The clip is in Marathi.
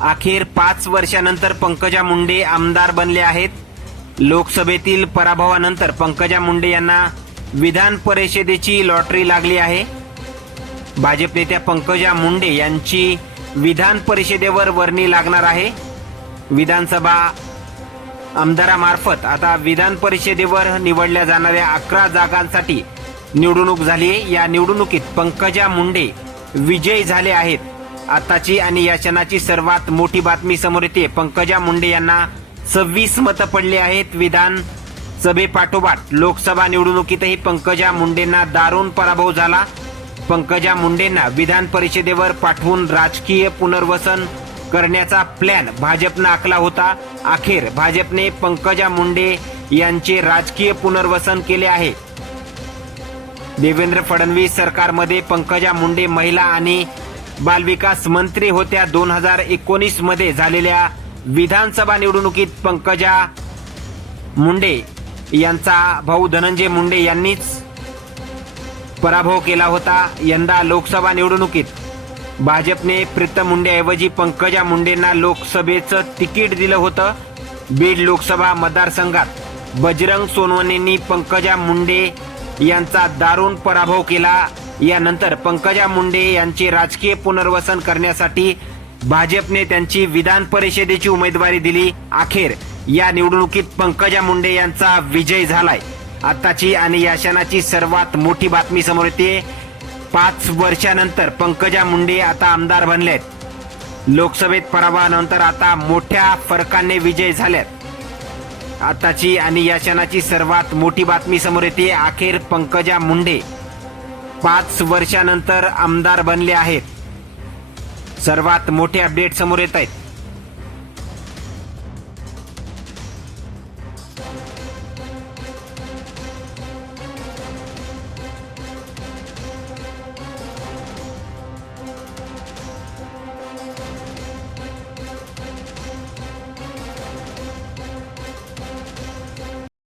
अखेर पाच वर्षानंतर पंकजा मुंडे आमदार बनले आहेत. लोकसभेतील पराभवानंतर पंकजा मुंडे यांना विधान परिषदेची लॉटरी लागली आहे. भाजप नेत्या पंकजा मुंडे यांची विधान परिषदेवर वर्णी लागणार आहे. विधानसभा आमदारामार्फत आता विधान परिषदेवर निवडल्या जाणाऱ्या अकरा जागांसाठी निवडणूक झाली आहे या निवडणुकीत पंकजा मुंडे विजयी झाले आहेत. आताची आणि या क्षणाची सर्वात मोठी बातमी समोर येते. पंकजा मुंडे यांना सव्वीस मतं पडली आहेत. विधान सभेपाठोपाठ लोकसभा निवडणुकीतही पंकजा मुंडेंना दारुण पराभव झाला. पंकजा मुंडेंना विधान परिषदेवर पाठवून राजकीय पुनर्वसन करण्याचा प्लॅन भाजपनं आखला होता. अखेर भाजपने पंकजा मुंडे यांचे राजकीय पुनर्वसन केले आहे. देवेंद्र फडणवीस सरकारमध्ये पंकजा मुंडे महिला आणि बालविकास मंत्री होत्या दोन हजार एकोणीसमध्ये झालेल्या विधानसभा निवडणुकीत पंकजा मुंडे यांचा भाऊ धनंजय मुंडे यांनीच पराभव केला होता. यंदा लोकसभा निवडणुकीत भाजपने प्रीतम मुंडेऐवजी पंकजा मुंडेंना लोकसभेचं तिकीट दिलं होतं. बीड लोकसभा मतदारसंघात बजरंग सोनवणेंनी पंकजा मुंडे यांचा दारुण पराभव केला. यानंतर पंकजा मुंडे यांचे राजकीय पुनर्वसन करण्यासाठी भाजपने त्यांची विधान परिषदेची उमेदवारी दिली. अखेर या निवडणुकीत पंकजा मुंडे यांचा विजय झालाय. आताची आणि या क्षणाची सर्वात मोठी बातमी समोर येते. पाच वर्षानंतर पंकजा मुंडे आता आमदार बनलेत. लोकसभेत पराभवानंतर आता मोठ्या फरकाने विजय झाल्यात आताची आणि या क्षणाची सर्वात मोठी बातमी समोर येते. अखेर पंकजा मुंडे पाच वर्षानंतर आमदार बनले आहेत. सर्वात मोठे अपडेट समोर येत आहेत.